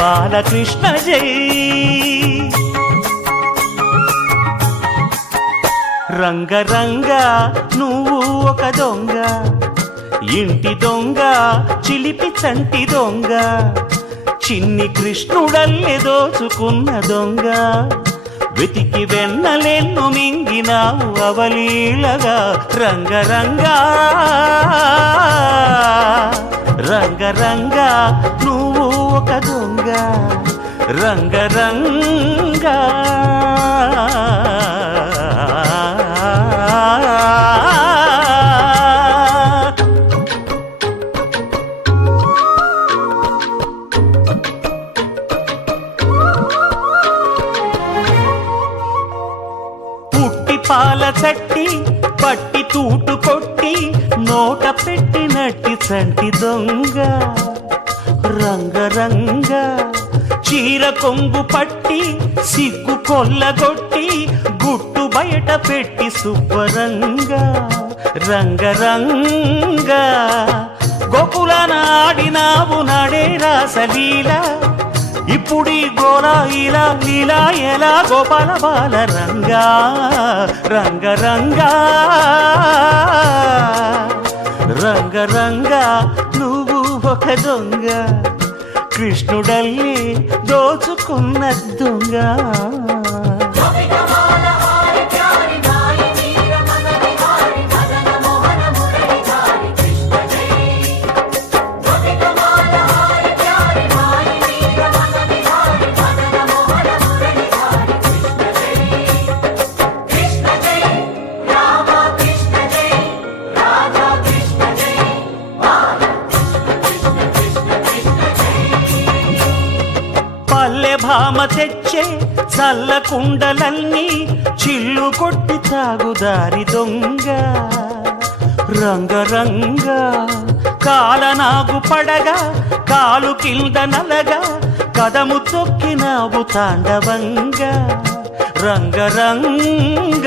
బాలకృష్ణ జై. రంగ రంగ నువ్వు ఒక దొంగ, ఇంటి దొంగ చిలిపి చంటి దొంగ, చిన్ని కృష్ణుడల్లె దోచుకున్న దొంగ, వెతికి వెన్నలెన్ను మింగినావు అవలీలగా. రంగ రంగ రంగ రంగ నువ్వు ఒక దొంగ, రంగ రంగ. పాల చట్టి పట్టి తూటు కొట్టి నోట పెట్టినట్టి చంటి దొంగ, రంగ రంగ. చీర కొంగు పట్టి సిగ్గు కొల్లగొట్టి గుట్టు బయట పెట్టి శుభ్రంగ, రంగ రంగ. గోకులాన ఆడినావు నాడే రాసలీల, ఇప్పుడీ గోలా ఇలా లీలా ఎలా గోపాల బాల రంగా, రంగ రంగ రంగ రంగ నువ్వు ఒక దొంగ, కృష్ణుడల్లి దోచుకున్న దొంగ. పల్లె భామ తెచ్చే చల్ల కుండలన్నీ చిల్లు కొట్టి తాగుదారి దొంగ, రంగ రంగ. కాలనాగు పడగా కాలు కింద నలగా కదము తొక్కినావు తాండవంగా, రంగ రంగ.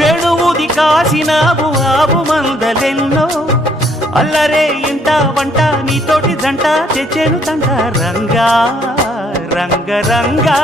వేణువుది కాసినావు ఆవు మందలెన్నో, అల్లరే ఇంట వంట నీతోటి జంట తెచ్చేను తంట, రంగా రంగ రంగా.